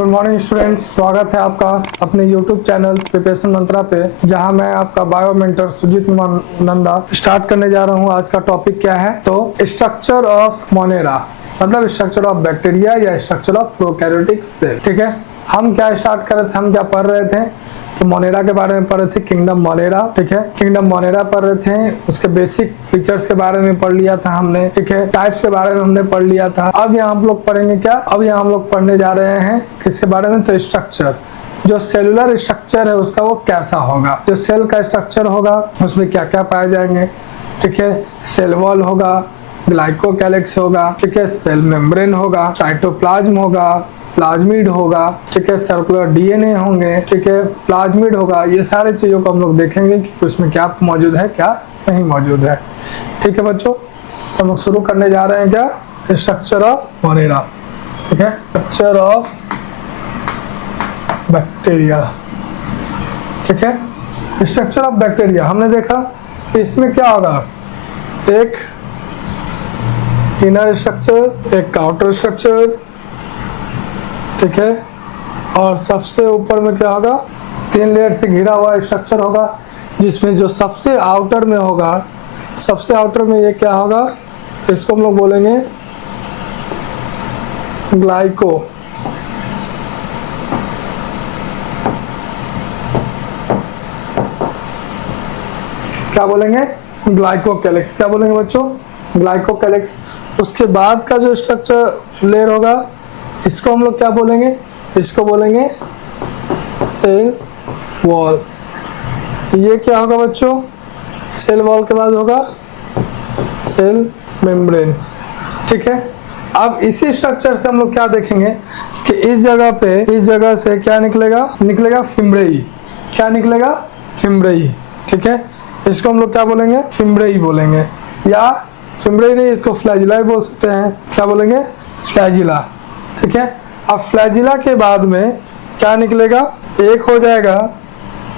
Good morning students, स्वागत है आपका अपने YouTube चैनल प्रिपरेशन मंत्रा पे, जहां मैं आपका bio mentor Sujit Nanda start करने जा रहा हूं। आज का टॉपिक क्या है? तो स्ट्रक्चर ऑफ मोनेरा, मतलब स्ट्रक्चर ऑफ बैक्टीरिया या स्ट्रक्चर ऑफ प्रोकैरियोटिक सेल। ठीक है, हम क्या स्टार्ट कर रहे थे, हम क्या पढ़ रहे थे? तो मोनेरा के बारे में पढ़ रहे थे, किंगडम मोनेरा। ठीक है, किंगडम मोनेरा पढ़ रहे थे, उसके बेसिक फीचर्स के बारे में पढ़ लिया था हमने। ठीक है, टाइप्स के बारे में हमने पढ़ लिया था। अब यहाँ हम लोग पढ़ेंगे क्या? अब यहाँ हम लोग पढ़ने जा रहे हैं किसके बारे में? तो स्ट्रक्चर, जो सेलुलर स्ट्रक्चर है उसका वो कैसा होगा, जो सेल का स्ट्रक्चर होगा उसमें क्या क्या पाए जाएंगे। ठीक है, सेल वॉल होगा, ग्लाइकोकैलिक्स होगा, ठीक है, सेल मेम्ब्रेन होगा, साइटोप्लाज्म होगा, प्लाज्मिड होगा, ठीक है, सर्कुलर डीएनए होंगे, ठीक है, प्लाज्मिड होगा। ये सारे चीजों को हम लोग देखेंगे कि उसमें क्या मौजूद है, क्या नहीं मौजूद है। ठीक है बच्चों, तो हम लोग शुरू करने जा रहे हैं क्या? Structure of Monera. ठीक है, स्ट्रक्चर ऑफ बैक्टीरिया। ठीक है, स्ट्रक्चर ऑफ बैक्टीरिया हमने देखा इसमें क्या होगा, एक इनर स्ट्रक्चर, एक आउटर स्ट्रक्चर। ठीक है, और सबसे ऊपर में क्या होगा? 3 लेयर से घिरा हुआ स्ट्रक्चर होगा, जिसमें जो सबसे आउटर में होगा, सबसे आउटर में ये क्या होगा? तो इसको हम लोग बोलेंगे ग्लाइको। क्या बोलेंगे? ग्लाइकोकैलिक्स। क्या बोलेंगे बच्चों? ग्लाइकोकैलिक्स। उसके बाद का जो स्ट्रक्चर लेयर होगा, इसको हम लोग क्या बोलेंगे? इसको बोलेंगे सेल वॉल। ये क्या होगा बच्चों? सेल वॉल के बाद होगा सेल मेम्ब्रेन। ठीक है, अब इसी स्ट्रक्चर से हम लोग क्या देखेंगे कि इस जगह पे, इस जगह से क्या निकलेगा? निकलेगा फिम्ब्रेई। क्या निकलेगा? फिम्ब्रेई। ठीक है, इसको हम लोग क्या बोलेंगे? फिम्ब्रेई बोलेंगे, या फिम्ब्रेई नहीं, इसको फ्लैजिला भी बोल सकते हैं। क्या बोलेंगे? फ्लैजिला। ठीक है, अब फ्लैजिला के बाद में क्या निकलेगा? एक हो जाएगा,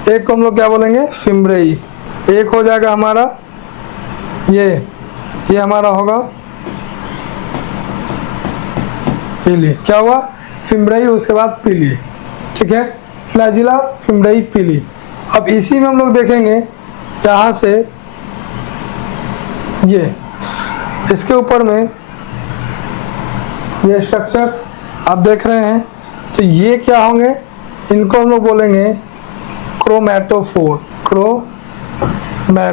एक को हम लोग क्या बोलेंगे? फिम्ब्रेई। एक हो जाएगा हमारा ये हमारा होगा पीली। क्या हुआ? फिम्ब्रेई, उसके बाद पीली। ठीक है, फ्लैजिला, फिम्ब्रेई, पीली। अब इसी में हम लोग देखेंगे यहाँ से ये, इसके ऊपर में ये स्ट्रक्चर्स आप देख रहे हैं, तो ये क्या होंगे? इनको हम लोग बोलेंगे क्रोमैटोफोर। क्रोमैटोफोर।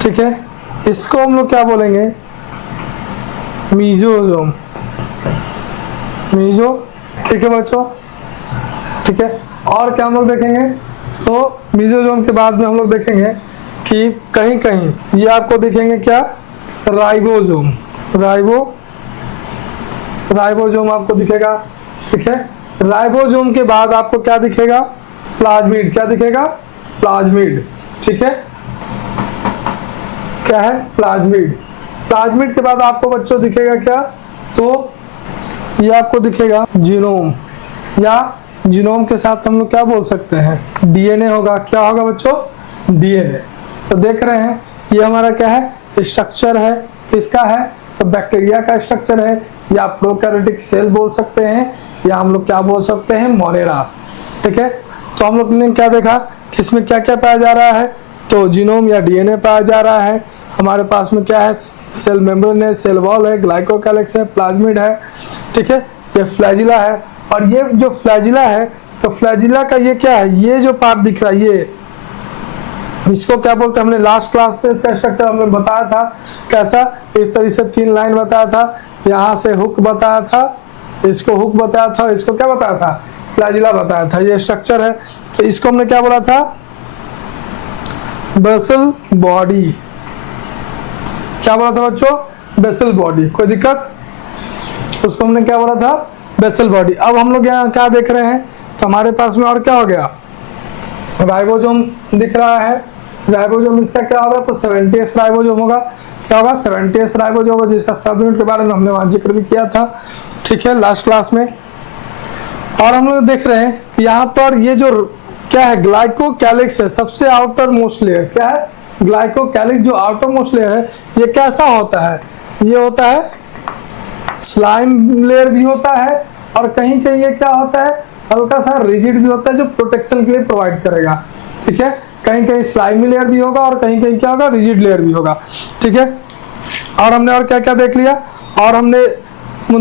ठीक है, इसको हम लोग क्या बोलेंगे? मीजोजोम। मीजो। ठीक है बच्चों, ठीक है। और क्या हम लोग देखेंगे? तो मीजोजोम के बाद में हम लोग देखेंगे कि कहीं कहीं ये आपको दिखेंगे क्या? राइबोजोम। राइबोजोम आपको दिखेगा। ठीक है, राइबोजोम के बाद आपको क्या दिखेगा? प्लाज्मिड। क्या दिखेगा? प्लाज्मिड। ठीक है, क्या है? प्लाज्मिड। प्लाज्मिड के बाद आपको बच्चों दिखेगा क्या? तो ये आपको दिखेगा जीनोम, या जीनोम के साथ हम लोग क्या बोल सकते हैं? डीएनए होगा। क्या होगा बच्चों? डीएनए। तो देख रहे हैं ये हमारा क्या है? स्ट्रक्चर है। किसका है? तो बैक्टीरिया का स्ट्रक्चर है, या प्रोकैरियोटिक सेल बोल सकते हैं, या हम लोग क्या बोल सकते हैं? मोनेरा। ठीक है, तो हम लोग ने क्या देखा कि इसमें क्या क्या पाया जा रहा है? तो जीनोम या डीएनए पाया जा रहा है। हमारे पास में क्या है? सेल मेम्ब्रेन है, सेल वॉल है, ग्लाइकोकैलिक्स है, प्लाज्मिड है। ठीक है, ये फ्लैजिला है। और ये जो फ्लैजिला है, तो फ्लैजिला का ये क्या है? ये जो पार्ट दिख रहा है, ये इसको क्या बोलते हैं? हमने लास्ट क्लास में इसका स्ट्रक्चर हमने बताया था कैसा। इस तरह से 3 लाइन बताया था, यहाँ से हुक बताया था, इसको हुक बताया था, इसको क्या बताया था? फ्लैजिला बताया था। ये स्ट्रक्चर है, तो इसको हमने क्या बोला था? Basal body. क्या बोला था बच्चों? Basal body. कोई दिक्कत? उसको हमने क्या बोला था? Basal body. अब हम लोग यहाँ क्या देख रहे हैं? तो हमारे पास में और क्या हो गया? राइबोसोम दिख रहा है। राइबोसोम इसका क्या होगा? तो 70s राइबोसोम होगा। क्या होगा? 70s राइबोसोम होगा, जिसका सब यूनिट के बारे में हमने वहां जिक्र भी किया था। ठीक है, लास्ट क्लास में। और हम लोग देख रहे हैं कि यहाँ पर ये जो क्या है? ग्लाइकोकैलिक्स है, सबसे आउटर मोस्ट लेयर। क्या है? ग्लाइकोकैलिक्स जो आउटर मोस्ट लेयर है, ये कैसा होता है? ये होता है स्लाइम लेयर भी होता है और कहीं कहीं ये क्या होता है, हल्का सा रिजिड भी होता है जो प्रोटेक्शन के लिए प्रोवाइड करेगा। ठीक है, कहीं कहीं स्लाइमी लेयर भी होगा और कहीं कहीं क्या होगा, रिजिड लेयर भी होगा। ठीक है, और हमने और क्या क्या देख लिया, और हमने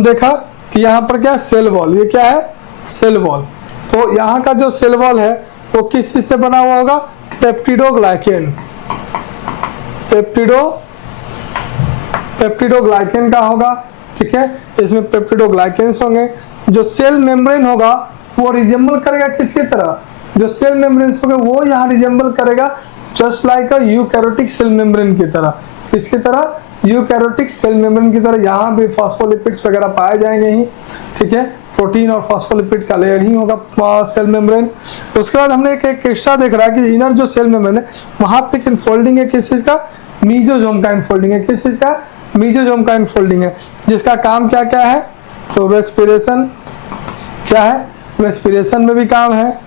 देखा कि यहाँ पर क्या सेल वॉल, ये क्या है, सेल वॉल। तो यहाँ का जो सेल वॉल है वो किस चीज से बना हुआ होगा, पेप्टिडोग्लाइकेन, पेप्टिडोग्लाइकेन का होगा। ठीक है, इसमें पेप्टिडोग्लाइकेन्स होंगे। जो सेल मेम्ब्रेन होगा वो रिजेंबल करेगा किसकी तरह, जो सेल मेम्ब्रेन्स होंगे वो यहाँ रिजेंबल करेगा just like a eukaryotic cell membrane की तरह। किसकी तरह, यूकैरियोटिक सेल मेम्ब्रेन की तरह। यहाँ भी फॉस्फोलिपिड्स वगैरह पाए जाएंगे ही। ठीक है, प्रोटीन और फॉस्फोलिपिड का लेयर ही होगा सेल मेम्ब्रेन। उसके बाद हमने एक एक्स्ट्रा देख रहा है कि इनर जो सेल मेम्ब्रेन है वहां पे इनफोल्डिंग है, किस चीज का, मीजोजोम का इनफोल्डिंग है। किस चीज का, मीजोजोम का इनफोल्डिंग है, जिसका काम क्या क्या है, तो रेस्पिरेशन, क्या है, रेस्पिरेशन में भी काम है,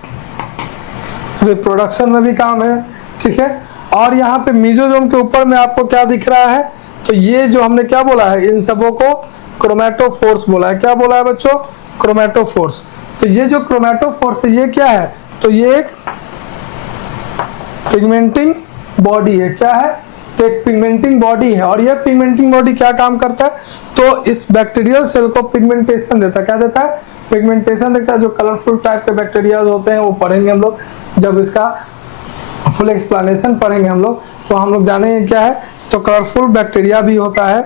रिप्रोडक्शन में भी काम है। ठीक है, और यहाँ पे मीजोजोम के ऊपर में आपको क्या दिख रहा है, तो ये जो हमने क्या बोला है, इन सबों को क्रोमैटोफोर्स बोला है। क्या बोला है बच्चों, क्रोमैटोफोर्स। तो ये जो क्रोमैटोफोर्स है ये क्या है, तो ये एक पिगमेंटिंग बॉडी है। क्या है, तो एक पिगमेंटिंग बॉडी है। और ये पिगमेंटिंग बॉडी क्या काम करता है, तो इस बैक्टीरियल सेल को पिगमेंटेशन देता है। क्या देता है, पिगमेंटेशन देता है। जो कलरफुल टाइप के बैक्टीरिया होते हैं वो पढ़ेंगे हम लोग, जब इसका फुल एक्सप्लेनेशन पढ़ेंगे हम लोग तो हम लोग जानेंगे क्या है। तो कलरफुल बैक्टीरिया भी होता है।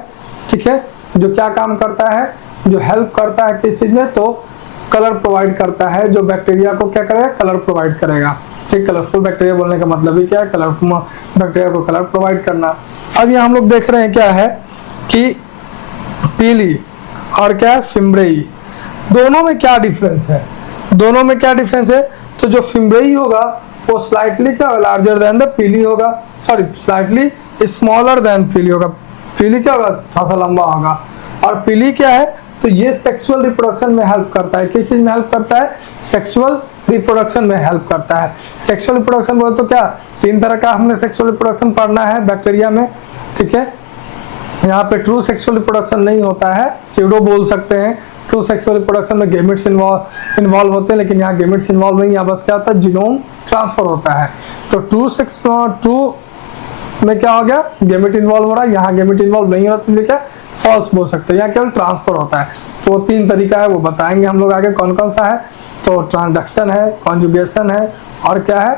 ठीक है, जो क्या काम करता है, जो हेल्प करता है किस चीज में, तो कलर प्रोवाइड करता है। जो बैक्टीरिया को क्या करेगा, कलर प्रोवाइड करेगा। ठीक, कलरफुल बैक्टीरिया बोलने का मतलब ही क्या है, कलर, बैक्टीरिया को कलर प्रोवाइड करना। अब यहाँ हम लोग देख रहे हैं क्या है कि पीली और क्या है, फिम्ब्रेई, दोनों में क्या डिफरेंस है, दोनों में क्या डिफरेंस है। तो जो फिम्ब्रेई होगा वो स्लाइटली क्या, लार्जर देन द पीली होगा, सॉरी स्लाइटली स्मॉलर देन पीली होगा। पीली क्या होगा, थोड़ा सा लंबा होगा। और पीली क्या है, तो ये सेक्सुअल रिप्रोडक्शन में हेल्प करता है। किस चीज में हेल्प करता है, सेक्सुअल रिप्रोडक्शन में हेल्प करता है। सेक्सुअल रिप्रोडक्शन बोले तो क्या, तीन तरह का हमने सेक्सुअल रिप्रोडक्शन पढ़ना है बैक्टीरिया में। ठीक है, यहाँ पे ट्रू सेक्सुअल रिप्रोडक्शन नहीं होता है, स्यूडो बोल सकते हैं। ट्रू सेक्सुअल रिप्रोडक्शन में गेमेट्स इन्वॉल्व होते हैं, लेकिन यहाँ गेमेट्स इन्वॉल्व नहीं, यहाँ बस क्या होता है, जीनोम ट्रांसफर होता है। तो ट्रू में क्या हो गया, गेमेट इन्वॉल्व हो रहा है, यहाँ गेमेट इन्वॉल्व नहीं होता, इसलिए क्या फॉल्स बोल सकते हैं, यहाँ केवल ट्रांसफर होता है। तो तीन तरीका है, वो बताएंगे हम लोग आगे कौन कौन सा है। तो ट्रांसडक्शन है, कॉन्जुगेशन है, और क्या है,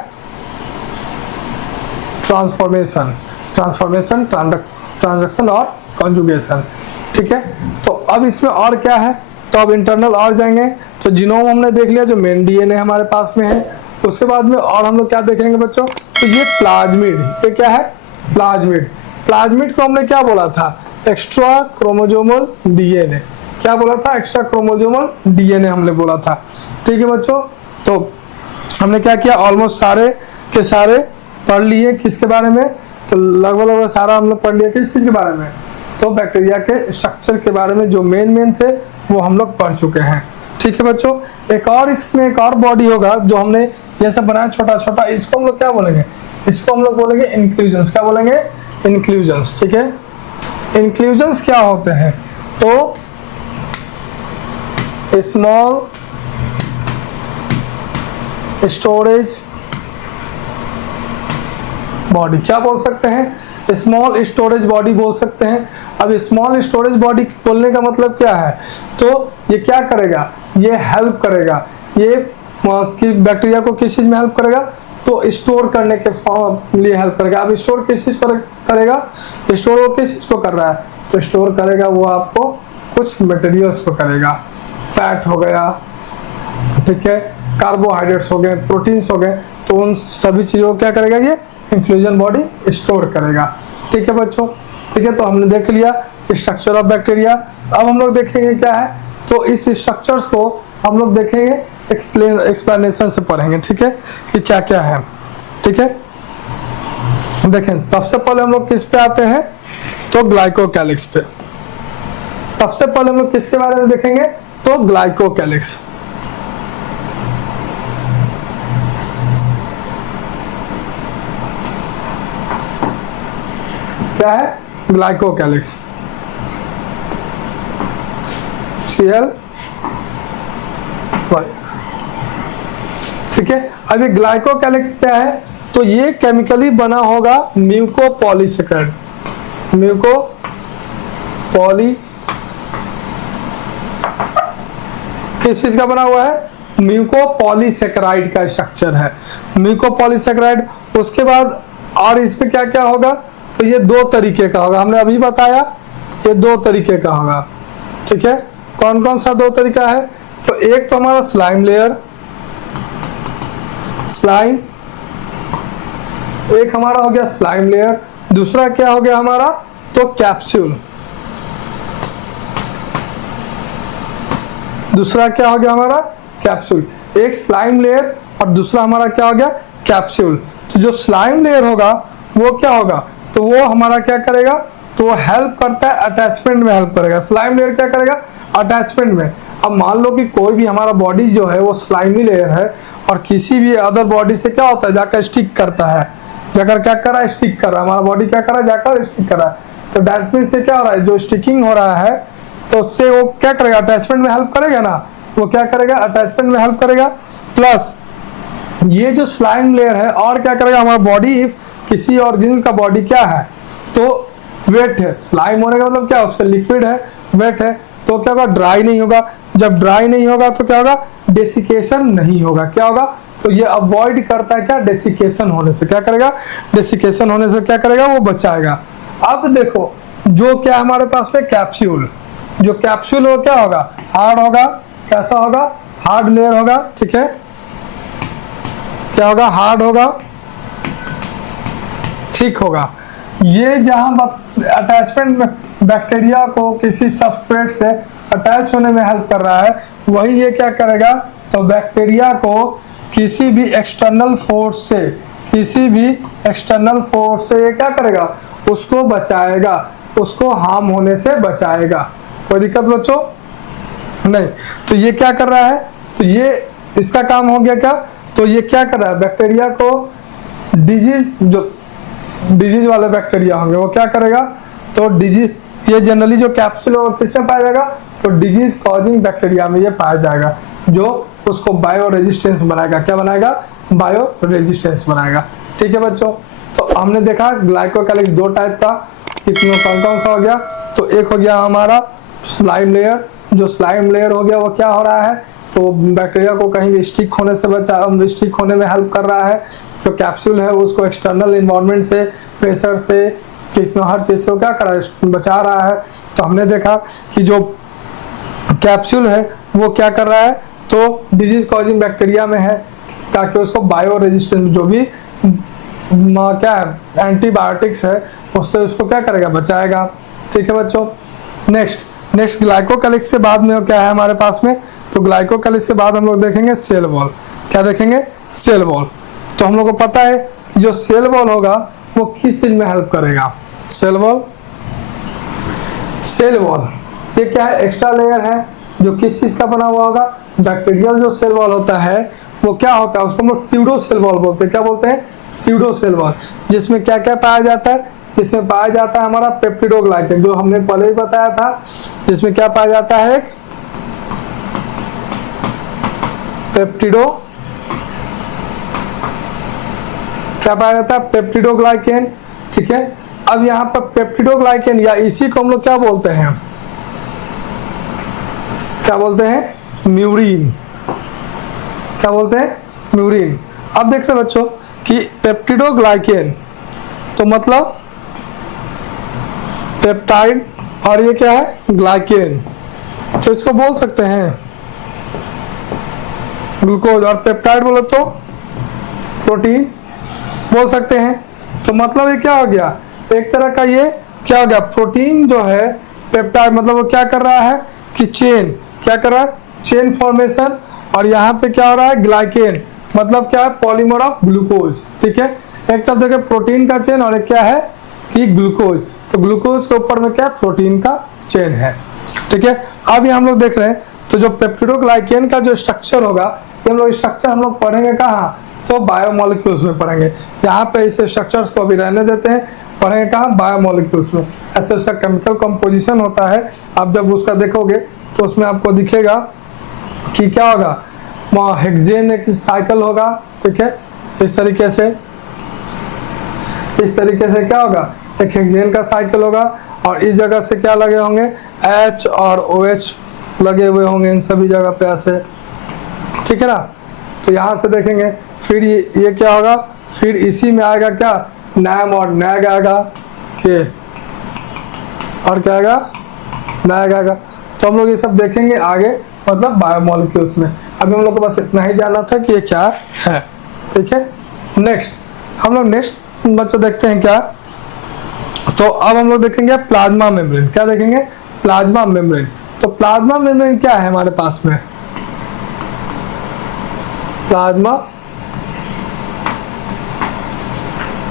ट्रांसफॉर्मेशन, ट्रांसडक्शन और कॉन्जुगेशन। ठीक है, तो अब इसमें और क्या है, तो अब इंटरनल और जाएंगे। तो जीनोम हमने देख लिया, जो मेन डीएनए हमारे पास में है। उसके बाद में और हम लोग क्या देखेंगे बच्चों, तो ये प्लाज्मिड, ये क्या है, प्लाज्मिड। प्लाज्मिड को हमने क्या बोला था, एक्स्ट्रा क्रोमोजोमल डीएनए। क्या बोला था, एक्स्ट्रा क्रोमोजोमल डीएनए हमने बोला था। ठीक है बच्चों, तो हमने क्या किया, ऑलमोस्ट सारे के सारे पढ़ लिए किसके बारे में, तो लगभग सारा हम लोग पढ़ लिया किस चीज के बारे में, तो बैक्टीरिया के स्ट्रक्चर के बारे में। जो मेन थे वो हम लोग पढ़ चुके हैं। ठीक है बच्चों, एक और इसमें एक और बॉडी होगा जो हमने ये सब बनाया छोटा छोटा, इसको हम लोग क्या बोलेंगे, इसको हम लोग बोलेंगे इंक्लूजन्स। क्या बोलेंगे, इंक्लूजन्स। ठीक है, इंक्लूजन्स क्या होते हैं, तो स्मॉल स्टोरेज बॉडी, क्या बोल सकते हैं, स्मॉल स्टोरेज बॉडी बोल सकते हैं। अब स्मॉल स्टोरेज बॉडी बोलने का मतलब क्या है, तो ये क्या करेगा, ये हेल्प करेगा, ये बैक्टीरिया को किस चीज में हेल्प करेगा, तो स्टोर करने के लिए हेल्प करेगा। अब स्टोर किस चीज पर करेगा, स्टोर वो किस चीज को कर रहा है, तो स्टोर करेगा वो आपको कुछ मटेरियल्स को करेगा, फैट हो गया, ठीक है, कार्बोहाइड्रेट्स हो गए, प्रोटीन्स हो गए, तो उन सभी चीजों को क्या करेगा, ये इंक्लूजन बॉडी स्टोर करेगा। ठीक है बच्चों, ठीक है, तो हमने देख लिया स्ट्रक्चर ऑफ बैक्टीरिया। अब हम लोग देखेंगे क्या है, तो इस स्ट्रक्चर्स को हम लोग देखेंगे एक्सप्लेनेशन से पढ़ेंगे। ठीक है, कि क्या क्या है। ठीक है, देखें सबसे पहले हम लोग किस पे आते हैं, तो ग्लाइकोकैलिक्स पे। सबसे पहले हम लोग किसके बारे में देखेंगे, तो ग्लाइकोकैलिक्स। क्या है, ग्लाइकोकैलिक्स, Cl ठीक है। अब ये ग्लाइकोकैलिक्स क्या है, तो ये केमिकली बना होगा म्यूकोपॉलीसेकेराइड, म्यूकोपॉली किस चीज का बना हुआ है, म्यूकोपॉलीसेकेराइड का स्ट्रक्चर है, म्यूकोपॉलीसेकेराइड। उसके बाद और इसमें क्या क्या होगा, तो ये दो तरीके का होगा, हमने अभी बताया ये दो तरीके का होगा। ठीक है, कौन कौन सा दो तरीका है, तो एक तो हमारा स्लाइम लेयर, स्लाइम, एक हमारा हो गया स्लाइम लेयर, दूसरा क्या हो गया हमारा, तो कैप्सूल, दूसरा क्या हो गया हमारा कैप्सूल। एक स्लाइम लेयर और दूसरा हमारा क्या हो गया कैप्सूल। तो जो स्लाइम लेयर होगा वो क्या होगा, तो वो हमारा क्या करेगा, तो वो हेल्प करता है अटैचमेंट में, हेल्प करेगा। स्लाइम लेयर क्या करेगा, अटैचमेंट में। अब मान लो कि कोई भी हमारा बॉडी जो है वो स्लाइमी लेयर है और किसी भी अदर बॉडी से क्या होता है, जाकर स्टिक करता है, जाकर क्या कर रहा है, स्टिक कर रहा है, हमारा बॉडी क्या कर रहा है, जाकर स्टिक कर रहा है। तो दैट मीन से क्या हो रहा है, जो स्टिकिंग हो रहा है तो उससे वो क्या करेगा, अटैचमेंट में हेल्प करेगा ना, वो क्या करेगा, अटैचमेंट में हेल्प करेगा। प्लस ये जो स्लाइम लेयर है और क्या करेगा, हमारा बॉडी किसी ऑर्गेनिज्म का बॉडी क्या है, तो वेट है, स्लाइम होने का मतलब क्या, उस पर लिक्विड है, वेट है, तो क्या होगा, ड्राई नहीं होगा। जब ड्राई नहीं होगा तो क्या होगा, डेसिकेशन नहीं होगा। क्या होगा, तो ये अवॉइड करता है क्या, डेसिकेशन होने से, क्या करेगा, डेसिकेशन होने से क्या करेगा, वो बचाएगा। अब देखो जो क्या हमारे पास में कैप्सूल, जो कैप्सूल हो क्या होगा, हार्ड होगा, कैसा होगा, हार्ड लेयर होगा। ठीक है, क्या होगा, हार्ड होगा, ठीक होगा। ये जहां अटैचमेंट में बैक्टीरिया को किसी सबस्ट्रेट से अटैच होने में हेल्प कर रहा है, वही ये क्या करेगा, तो बैक्टीरिया को किसी भी एक्सटर्नल फोर्स से, किसी भी एक्सटर्नल फोर्स से ये क्या करेगा, उसको बचाएगा, उसको हार्म होने से बचाएगा। कोई दिक्कत बच्चों नहीं। तो ये क्या कर रहा है, तो ये इसका काम हो गया क्या, तो ये क्या कर रहा है, बैक्टीरिया को डिजीज, जो डिजीज वाले बैक्टीरिया होंगे वो क्या करेगा, तो डिजीज, ये जनरली जो कैप्सूल है वो किसमें पाया जाएगा, तो डिजीज कॉजिंग बैक्टीरिया में ये पाया जाएगा, जो उसको बायो रेजिस्टेंस बनाएगा। क्या बनाएगा, बायो रेजिस्टेंस बनाएगा। ठीक है बच्चों, तो हमने देखा ग्लाइकोकैलिक्स दो टाइप का, कितनों कौन कौन सा हो गया, तो एक हो गया हमारा स्लाइम लेयर, जो स्लाइम लेयर हो गया वो क्या हो रहा है, तो बैक्टीरिया को कहीं भी स्टिक होने से स्टिक होने में हेल्प कर रहा है। जो कैप्सूल है उसको एक्सटर्नल इन्वायरमेंट से, प्रेशर से, किसमें हर चीज से क्या कर रहा है, बचा रहा है। तो हमने देखा कि जो कैप्सूल है वो क्या कर रहा है, तो डिजीज कॉजिंग बैक्टीरिया में है, ताकि उसको बायो रेजिस्टेंस, जो भी क्या है एंटीबायोटिक्स है, उससे उसको क्या करेगा, बचाएगा। ठीक है बच्चों, नेक्स्ट ग्लाइकोकैलिक्स के बाद में क्या है हमारे पास में, तो ग्लाइकोकैलिक्स के बाद हम लोग देखेंगे सेल वॉल। क्या देखेंगे, सेल वॉल। तो हम लोग को पता है जो सेल वॉल होगा वो किस चीज में हेल्प करेगा, सेल वॉल, सेल वॉल ये क्या है, एक्स्ट्रा लेयर है जो किस चीज का बना हुआ होगा, बैक्टीरियल जो सेल वॉल होता है वो क्या होता है, उसको हम लोग स्यूडो सेल वॉल बोलते हैं। क्या बोलते हैं, स्यूडो सेल वॉल। जिसमें क्या क्या पाया जाता है, इसमें पाया जाता है हमारा पेप्टिडोग्लाइकेन, जो हमने पहले ही बताया था। जिसमें क्या पाया जाता है, पेप्टिडो, क्या पाया जाता है, पेप्टिडोग्लाइकेन। ठीक है, अब यहाँ पर पेप्टिडोग्लाइकेन या इसी को हम लोग क्या बोलते हैं, क्या बोलते हैं, म्यूरिन। क्या बोलते हैं, म्यूरिन। अब देख रहे बच्चों कि पेप्टिडोग्लाइकेन तो मतलब पेप्टाइड, और ये क्या है, ग्लाइकेन। तो इसको बोल सकते हैं ग्लूकोज, और पेप्टाइड बोले तो प्रोटीन बोल सकते हैं। तो मतलब ये क्या हो गया, एक तरह का ये क्या हो गया, प्रोटीन जो है, पेप्टाइड मतलब वो क्या कर रहा है कि चेन, क्या कर रहा है, चेन फॉर्मेशन। और यहाँ पे क्या हो रहा है, ग्लाइकेन मतलब क्या है, पॉलीमर ऑफ ग्लूकोज। ठीक है, एक तरफ देखिए प्रोटीन का चेन और एक क्या है कि ग्लूकोज। तो ग्लूकोज के ऊपर में क्या, प्रोटीन का चेन है। ठीक है, अब ये हम लोग देख रहे हैं, तो जो पेप्टिडोग्लाइकेन का जो स्ट्रक्चर होगा, ये हम लोग स्ट्रक्चर हम लोग पढ़ेंगे कहाँ, तो बायोमोलिक्यूल्स में पढ़ेंगे। यहाँ पे इस स्ट्रक्चर्स को अभी रहने देते हैं, पढ़ेंगे कहाँ, बायोमोलिक्यूल्स में। ऐसे उसका केमिकल कंपोजिशन होता है। आप जब उसका देखोगे तो उसमें आपको दिखेगा कि क्या होगा, हेक्सेन एक साइकिल होगा, ठीक है। इस तरीके से क्या होगा, एक हेक्सेन का साइकिल होगा, और इस जगह से क्या लगे होंगे, H और OH लगे हुए होंगे इन सभी जगह पे ऐसे, ठीक है ना। तो यहाँ से देखेंगे, फिर ये क्या होगा, फिर इसी में आएगा क्या, नैम और नैग आएगा ये, और क्या आएगा, नैग आएगा। तो हम लोग ये सब देखेंगे आगे, मतलब बायोमोलिक्यूल्स में। अभी हम लोग को बस इतना ही जानना था कि ये क्या है, ठीक है। नेक्स्ट हम लोग बच्चों देखते हैं क्या, तो अब हम लोग देखेंगे प्लाज्मा मेम्ब्रेन। क्या देखेंगे, प्लाज्मा मेम्ब्रेन। तो प्लाज्मा मेम्ब्रेन क्या है हमारे पास में, प्लाज्मा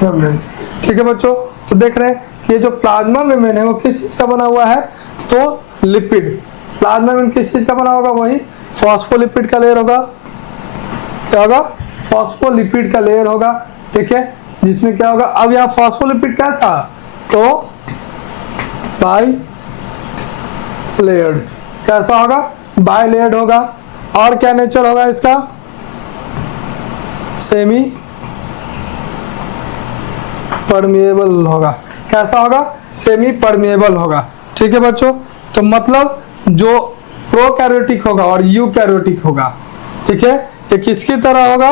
मेम्ब्रेन, ठीक है बच्चों। तो देख रहे हैं कि ये जो प्लाज्मा मेम्ब्रेन है वो किस चीज का बना हुआ है, तो लिपिड। प्लाज्मा मेम्ब्रेन किस चीज का बना होगा, वही फॉस्फोलिपिड का लेयर होगा। क्या होगा, फॉस्फोलिपिड का लेयर होगा, ठीक है। जिसमें क्या होगा, अब यहाँ फॉस्फोलिपिड कैसा, तो बाई लेयर्ड, कैसा होगा, बाई लेयर्ड होगा। और क्या नेचर होगा इसका, सेमी परमिएबल होगा। कैसा होगा, सेमी परमिएबल होगा, ठीक है बच्चों। तो मतलब जो प्रोकैरियोटिक होगा और यूकैरियोटिक होगा, ठीक है, ये किसकी तरह होगा,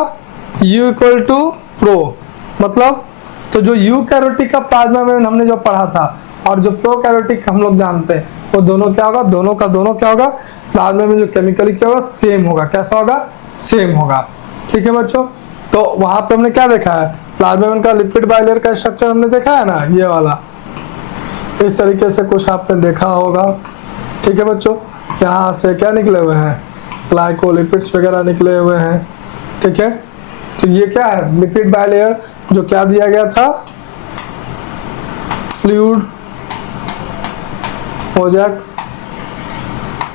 U इक्वल टू प्रो। मतलब तो जो यूकैरियोटिक का प्लाज्मा मेम्ब्रेन हमने जो पढ़ा था, और जो प्रोकैरियोटिक हम लोग जानते हैं, वो दोनों क्या होगा, दोनों का दोनों क्या होगा, प्लाज्मा में जो केमिकली क्या होगा, सेम होगा। कैसा होगा, सेम होगा, ठीक है बच्चों। तो वहां पे हमने क्या देखा है, प्लाज्मा मेम्ब्रेन का लिपिड बाइलेयर का स्ट्रक्चर हमने देखा है ना, ये वाला इस तरीके से कुछ आपने देखा होगा, ठीक है बच्चों। यहाँ से क्या निकले हुए हैं, ग्लाइकोलिपिड्स वगैरह निकले हुए हैं, ठीक है। तो ये क्या है, लिपिड बाइलेयर, जो क्या दिया गया था, फ्लूइड मोज़ेक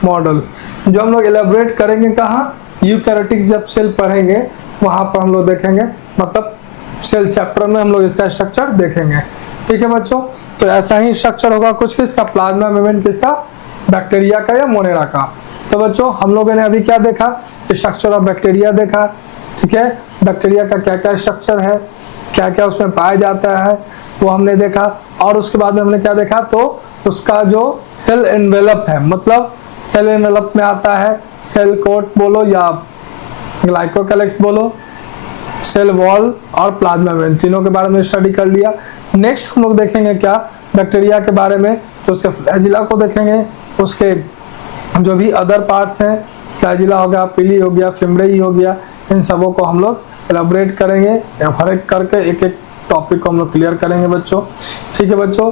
मॉडल, जो हम लोग एलेबोरेट करेंगे कहाँ, यूकैरियोटिक जब सेल पढ़ेंगे वहां पर हम लोग देखेंगे, मतलब सेल चैप्टर में हम लोग इसका स्ट्रक्चर देखेंगे, ठीक है बच्चों। तो ऐसा ही स्ट्रक्चर होगा कुछ किसका, प्लाज्मा मेम्ब्रेन किसका, बैक्टीरिया का या मोनेरा का। तो बच्चों हम लोगों ने अभी क्या देखा, स्ट्रक्चर ऑफ बैक्टीरिया देखा, ठीक है। बैक्टीरिया का क्या क्या स्ट्रक्चर है, क्या क्या उसमें पाया जाता है, वो हमने देखा। और उसके बाद में हमने क्या देखा, तो उसका जो सेल एनवेलप है, मतलब सेल एनवेलप में आता है सेल कोट बोलो या ग्लाइकोकैलिक्स बोलो, सेल वॉल और प्लाज्मा मेम्ब्रेन, तीनों के बारे में स्टडी कर लिया। नेक्स्ट हम लोग देखेंगे क्या, बैक्टीरिया के बारे में, तो उसके फ्लैजिला को देखेंगे, उसके जो भी अदर पार्ट्स हैं, फ्लैजिला हो गया, पिली हो गया, फिम्ब्रेई हो गया, इन सबों को हम लोग एलाबोरेट करेंगे, हर एक करके एक एक टॉपिक को हम लोग क्लियर करेंगे बच्चों, ठीक है बच्चों।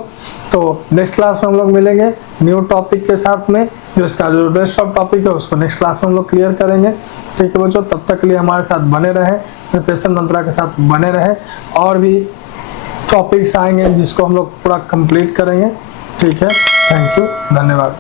तो नेक्स्ट क्लास में हम लोग मिलेंगे न्यू टॉपिक के साथ में, जो इसका जो रेस्ट ऑफ टॉपिक है उसको नेक्स्ट क्लास में हम लोग क्लियर करेंगे, ठीक है बच्चों। तब तक के लिए हमारे साथ बने रहें, प्रिपरेशन मंत्रा के साथ बने रहें, और भी टॉपिक्स आएंगे जिसको हम लोग पूरा कंप्लीट करेंगे, ठीक है। थैंक यू, धन्यवाद।